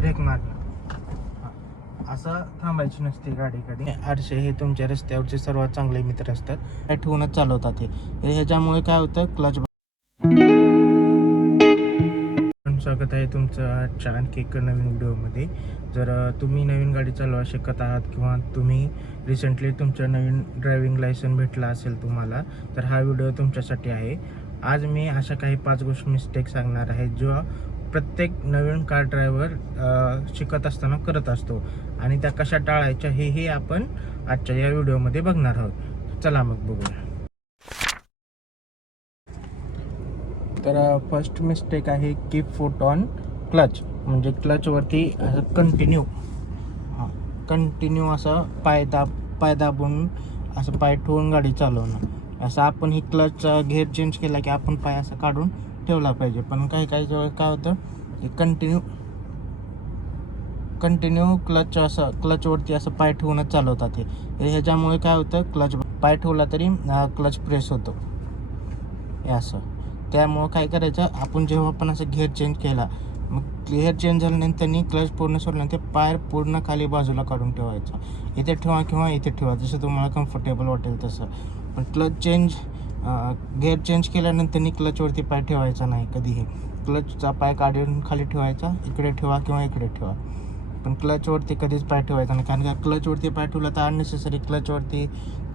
Break मारणं, असं थांबायची नसते गाडी कधी. आरसे हे तुमच्या रस्त्यावरचे सर्वात चांगले मित्र असतात. काय ठेवूनच चालवतात हे. ह्याच्यामुळे काय होतं, क्लच. स्वागत आहे तुमचं आजच्या आणखी एक नवीन व्हिडिओमध्ये. जर तुम्ही नवीन गाडी चालवा शिकत आहात किंवा तुम्ही रिसेंटली तुमच्या नवीन ड्रायव्हिंग लायसन भेटला असेल तुम्हाला, तर हा व्हिडिओ तुमच्यासाठी आहे. आज मी अशा काही 5 गोष्टी मिस्टेक सांगणार आहे जो प्रत्येक नवीन कार ड्रायव्हर शिकत असताना करत असतो आणि त्या कशा टाळायच्या हेही आपण आजच्या या व्हिडिओमध्ये बघणार आहोत. चला मग बघूया. तर फर्स्ट मिस्टेक आहे कीप फूट ऑन क्लच. म्हणजे क्लचवरती कंटिन्यू असं पाय दाबून असं पाय ठेवून गाडी चालवणं. असं आपण ही क्लचचा घेर चेंज केला की आपण पाय असं काढून ठेवला पाहिजे. पण काही जवळ काय होतं, की कंटिन्यू क्लचवरती असं पाय ठेवूनच चालवतात हे. ह्याच्यामुळे काय होतं, पाय ठेवला तरी क्लच प्रेस होतो हे असं. त्यामुळं काय करायचं, आपण जेव्हा पण असं घेर चेंज केला, मग घेर चेंज झाल्यानंतर क्लच पूर्ण सोडल्यानंतर पाय पूर्ण खाली बाजूला काढून ठेवायचा. इथे ठेवा किंवा इथे ठेवा, जसं तुम्हाला कम्फर्टेबल वाटेल तसं. पण घेर चेंज केल्यानंतर क्लचवरती पाय ठेवायचा नाही कधीही. क्लचचा पाय काढून खाली ठेवायचा, इकडे ठेवा किंवा इकडे ठेवा. पण क्लचवरती कधीच पाय ठेवायचा नाही, कारण का क्लचवरती पाय ठेवला तर अननेसेसरी क्लचवरती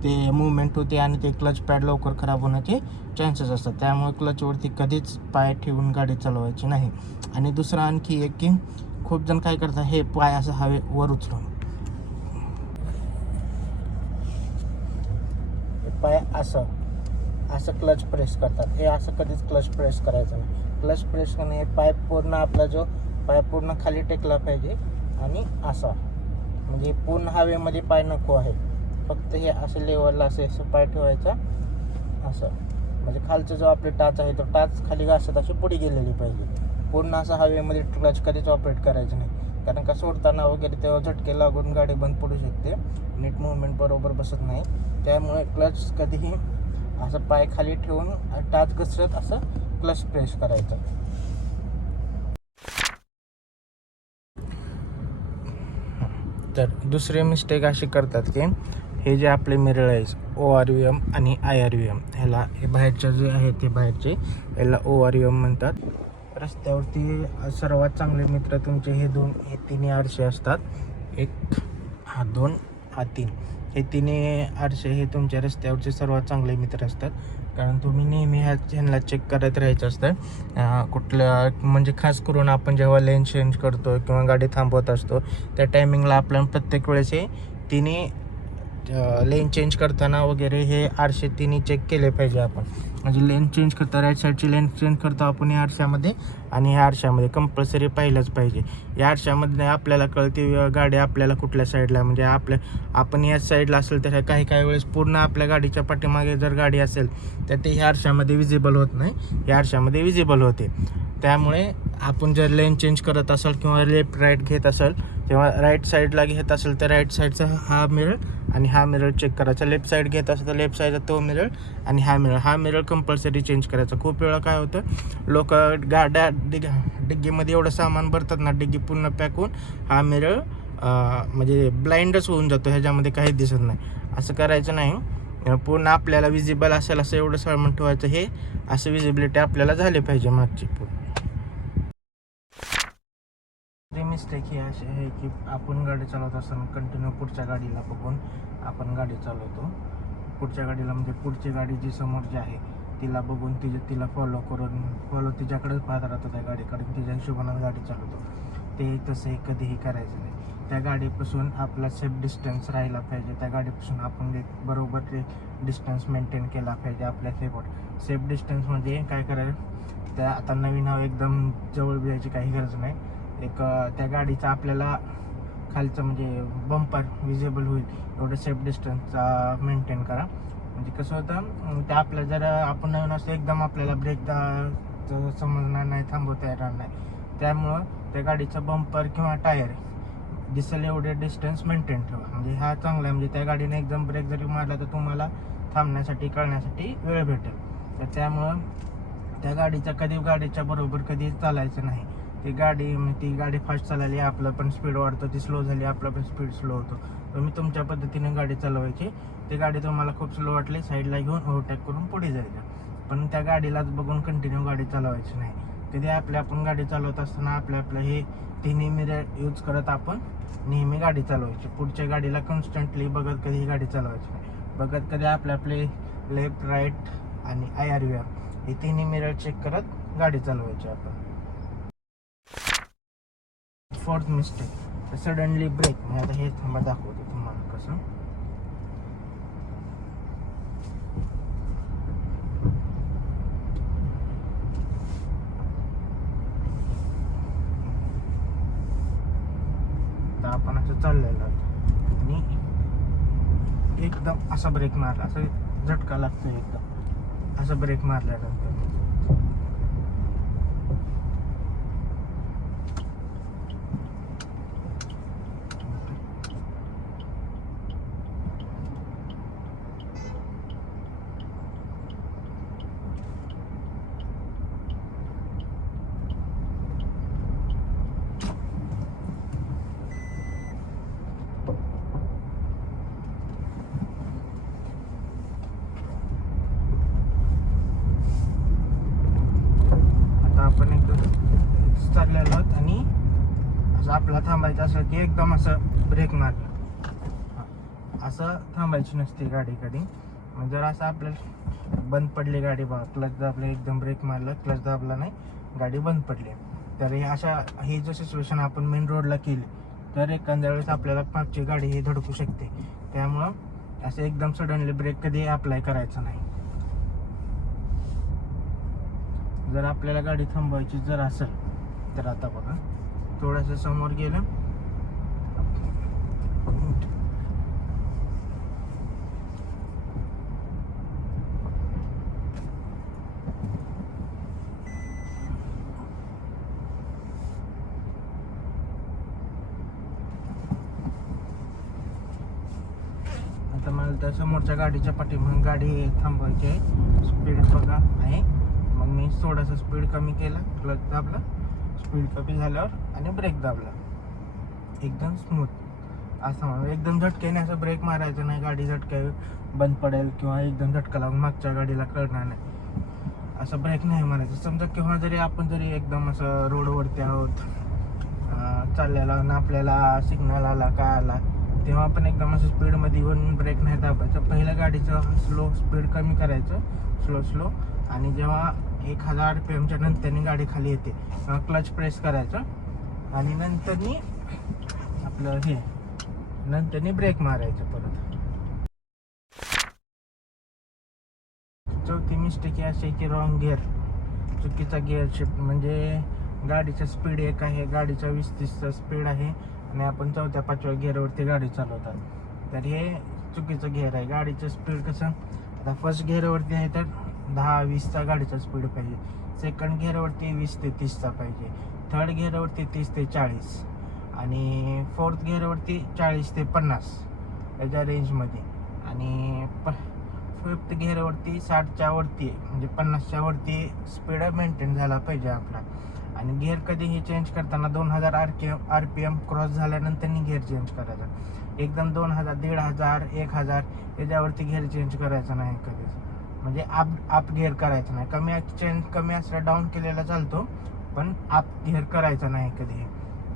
ते मूवमेंट होते आणि ते क्लच पॅड लवकर खराब होण्याचे चान्सेस असतात. त्यामुळे क्लचवरती कधीच पाय ठेवून गाडी चालवायची नाही. आणि दुसरं आणखी एक की खूप जण काय करतात, हे पाय असं हवे वर उचलून पाय असं क्लच प्रेस करतात. हे असं कधीच क्लच प्रेस करायचं नाही. क्लच प्रेस करणे, पाय पूर्ण खाली टेकला पाहिजे आणि असा, म्हणजे पूर्ण हवेमध्ये पाय नको आहे. फक्त हे असं लेवलला असं पाय ठेवायचा असं. म्हणजे खालचं जो आपले टाच आहे तो टाच खाली घासत अशी पुढे गेलेली पाहिजे. पूर्ण असं हवेमध्ये क्लच कधीच ऑपरेट करायचं नाही, कारण का सोडताना वगैरे तेव्हा झटके लागून गाडी बंद पडू शकते, नीट मूवमेंट बरोबर बसत नाही. त्यामुळे क्लच कधीही असं पाय खाली ठेवून टाच घसरत असं क्लच प्रेस करायचं. तर दुसरे मिस्टेक अशी करतात की हे जे आपले मिरर आहे ORVM आणि IRVM, ह्याला हे बाहेरचे जे आहे ते बाहेरचे ह्याला ORVM म्हणतात. रस्त्यावरती सर्वात चांगले मित्र तुमचे हे तिन्ही आरसे असतात. हा 2 हा 3. हे तिन्ही आरसे हे तुमच्या रस्त्यावरचे सर्वात चांगले मित्र असतात, कारण तुम्ही नेहमी ह्यांना चेक करत राहायचं असतं. कुठल्या म्हणजे खास करून आपण जेव्हा लेन चेंज करतो किंवा गाडी थांबवत असतो त्या टायमिंगला आपल्याला प्रत्येक वेळेस हे तिन्ही लेन चेंज करताना वगैरे हे आरसे तिन्ही चेक केले पाहिजे आपण. म्हणजे लेन चेंज करता, राईट साईडची लेन चेंज करतो आपण या आरशामध्ये, आणि ह्या आरशामध्ये कंपल्सरी पाहिलंच पाहिजे. या आरशामध्ये आपल्याला कळते गाडी आपल्याला कुठल्या साईडला, म्हणजे आपण याच साईडला असेल तर काही वेळेस पूर्ण आपल्या गाडीच्या पाठीमागे जर गाडी असेल तर ते ह्या आरशामध्ये विजिबल होत नाही, या आरशामध्ये विजिबल होते. त्यामुळे आपण जर लेन चेंज करत असाल किंवा लेफ्ट राईट घेत असाल तेव्हा राईट साईडला घेत असेल तर राईट साईडचा हा मिरर आणि हा मिरर चेक करायचा. लेफ्ट साईड घेत असेल तर लेफ्ट साईडचा तो मिरर आणि हा मिरर कंपल्सरी चेंज करायचा. खूप वेळा काय होतं, लोक गाड्या डिग्गीमध्ये एवढं सामान भरतात ना, डिग्गी पूर्ण पॅक होऊन हा मिरर म्हणजे ब्लाइंडच होऊन जातो, ह्याच्यामध्ये काही दिसत नाही. असं करायचं नाही. पूर्ण आपल्याला विजिबल असेल असं एवढं सामान ठेवायचं. हे असं विजिबिलिटी आपल्याला झाली पाहिजे मागची. मिस्टेक ही अशी आहे की आपण गाडी चालवत असताना कंटिन्यू पुढच्या गाडीला बघून आपण गाडी चालवतो. पुढच्या गाडीला म्हणजे पुढची गाडी जी समोर जी आहे तिला बघून तिला फॉलो तिच्याकडेच पाहत राहतो त्या गाडीकडे, तिच्या हिशोबाने गाडी चालवतो. ते तसं कधीही करायचं नाही. त्या गाडीपासून आपला सेफ डिस्टन्स राहिला पाहिजे. त्या गाडीपासून आपण बरोबर ते डिस्टन्स मेंटेन केला पाहिजे. आपल्या सेफ डिस्टन्स म्हणजे काय करायचं, त्या आता नवीन एकदम जवळ जायची काही गरज नाही. त्या गाडीचा आपल्याला खालचं म्हणजे बंपर विजिबल होईल एवढं सेफ डिस्टन्सचा मेंटेन करा. म्हणजे कसं होतं, ते आपल्या जर आपण नवीन असं एकदम आपल्याला ब्रेक समजणार नाही, थांबवता येणार नाही. त्यामुळं त्या गाडीचा बंपर किंवा टायर दिसेल एवढे डिस्टन्स मेंटेन ठेवा. म्हणजे हा चांगला आहे. म्हणजे त्या गाडीने एकदम ब्रेक जरी मारला तर तुम्हाला थांबण्यासाठी कळण्यासाठी वेळ भेटेल. तर त्यामुळं त्या गाडीच्या बरोबर कधी चालायचं नाही. ती गाडी फास्ट चालली, आपलं पण स्पीड वाढतो, ती स्लो झाली आपला पण स्पीड स्लो होतो. तुम्ही तुमच्या पद्धतीने गाडी चालवायची. ती गाडी तुम्हाला खूप स्लो वाटली, साईडला घेऊन ओव्हरटेक करून पुढे जायचं, पण त्या गाडीलाच बघून कंटिन्यू गाडी चालवायची नाही. कधी आपण गाडी चालवत असताना आपलं हे तिन्ही मिरर यूज करत आपण नेहमी गाडी चालवायची. पुढच्या गाडीला कॉन्स्टंटली बघत कधी गाडी चालवायची नाही. बघत कधी आपले लेफ्ट, राईट आणि IRVM हे तिन्ही मिरर चेक करत गाडी चालवायची आपण. Fourth mistake, suddenly brake. मी आता हे थांबा दाखवतो तुम्हाला कसं. तर आपण असं चाललेलं आणि एकदम असा ब्रेक मारला, असं झटका लागतो एकदम, असं ब्रेक मारल्यानंतर आपण एकदम चाललेलो आहोत आणि असं आपला थांबायचं असं की एकदम असं ब्रेक मारलं, असं थांबायची नसते गाडी कधी. म्हणजे जर असं आपल्याला बंद पडली गाडी, बघा क्लच दाबले, एकदम ब्रेक मारलं, क्लच दाबला नाही, गाडी बंद पडली, तर ही जर सिच्युएशन आपण मेन रोडला केली तर एखाद्या वेळेस आपल्याला मागची गाडी ही धडकू शकते. त्यामुळं असं एकदम सडनली ब्रेक कधी अप्लाय करायचं नाही. जर आपल्याला गाडी थांबवायची जर असेल तर आता बघा, थोडंसं समोर गेलं, आता मला त्या समोरच्या गाडीच्या पाठीमागे गाडी थांबवायची आहे. स्पीड बघा आहे, मग मी थोडासा स्पीड कमी केला, क्लच दाबला, स्पीड कमी झाल्यावर आणि ब्रेक दाबला, एकदम स्मूथ असं. एकदम झटक्याने असं ब्रेक मारायचं नाही, गाडी झटक्या बंद पडेल किंवा एकदम झटका लागून मागच्या गाडीला कळणार नाही, असं ब्रेक नाही मारायचं. समजा किंवा जरी एकदम असं रोडवरती आहोत, चाललेला आणि आपल्याला सिग्नल आला काय आला, तेव्हा आपण एकदम असं स्पीडमध्ये येऊन ब्रेक नाही दाबायचं. पहिलं गाडीचं स्लो स्पीड कमी करायचं, स्लो, आणि जेव्हा 1000 RPM नंतरनी गाडी खाली येते तेव्हा क्लच प्रेस करायचं आणि नंतरनी ब्रेक मारायचं परत. चौथी मिस्टेक अशी की रॉंग गिअर, चुकीचा गिअर शिफ्ट. म्हणजे गाडीचा स्पीड एक आहे, गाडीचा 20-30चा स्पीड आहे आणि आपण 4-5व्या गिअरवरती गाडी चालवतात, तर हे चुकीचं गिअर आहे. गाडीचं स्पीड कसं, आता फर्स्ट गिअरवरती आहे तर 10-20चा गाडीचा स्पीड पाहिजे, सेकंड गिअरवरती 20 ते 30चा पाहिजे, थर्ड गिअरवरती 30 ते 40 आणि फोर्थ गिअरवरती 40 ते 50 याच्या रेंजमध्ये, आणि फिफ्थ गिअरवरती 60च्या वरती म्हणजे 50च्या वरती स्पीड मेंटेन झाला पाहिजे आपला. आणि गिअर कधीही चेंज करताना 2000 RPM क्रॉस झाल्यानंतर गिअर चेंज करायचा. एकदम 2000, 1500, 1000 याच्यावरती गिअर चेंज करायचा नाही कधीच. म्हणजे अप गिअर करायचं नाही. कमी असला डाऊन केलेला चालतो, पण अप गिअर करायचा नाही कधी.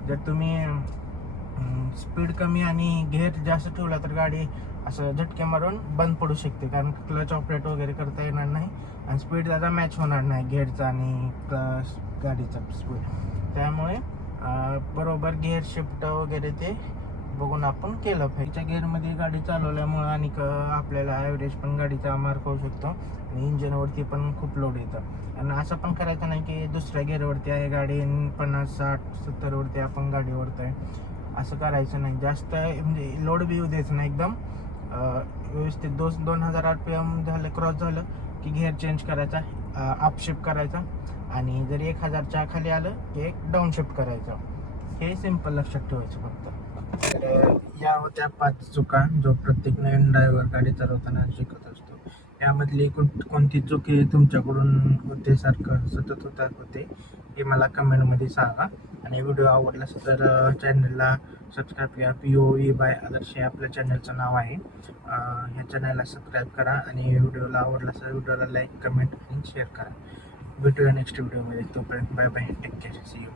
जर तुम्ही स्पीड कमी आणि गिअर जास्त ठेवला तर गाडी असं झटके मारून बंद पडू शकते, कारण क्लच ऑपरेट वगैरे करता येणार नाही आणि स्पीड त्याचा मॅच होणार नाही गिअरचा आणि गाडीचा स्पीड. त्यामुळे बरोबर गिअर शिफ्ट वगैरे ते बघून आपण केलं पाहिजे. गिअरमध्ये गाडी चालवल्यामुळं आणि आपल्याला ॲव्हरेज पण गाडीचा मार्क होऊ शकतो आणि इंजिनवरती पण खूप लोड येतं. आणि असं पण करायचं नाही की दुसऱ्या गिअरवरती आहे गाडी 50, 60, 70वरती आपण गाडी ओढतोय, असं करायचं नाही. जास्त म्हणजे लोड बी येऊ द्यायचं नाही. एकदम व्यवस्थित 2000 RPM झालं, क्रॉस झालं की गिअर चेंज करायचा, अप शिफ्ट करायचा, आणि जर 1000च्या खाली आलं की एक डाऊन शिफ्ट करायचं. हे सिम्पल लक्षात ठेवायचं फक्त. तर या होत्या 5 चुका जो प्रत्येक नवीन ड्रायव्हर गाडी चालवताना शिकत असतो. यामधली कोणती चुकी तुमच्याकडून होते सारखं सतत होते हे मला कमेंटमध्ये सांगा. आणि व्हिडिओ आवडला तर चॅनलला सबस्क्राईब करा. POE बाय आदर्श हे आपल्या चॅनलचं नाव आहे. ह्या चॅनलला सबस्क्राईब करा आणि व्हिडिओला आवडला तर व्हिडिओला लाईक कमेंट आणि शेअर करा. भेटूया नेक्स्ट व्हिडिओमध्ये. तोपर्यंत bye bye, take care, see you.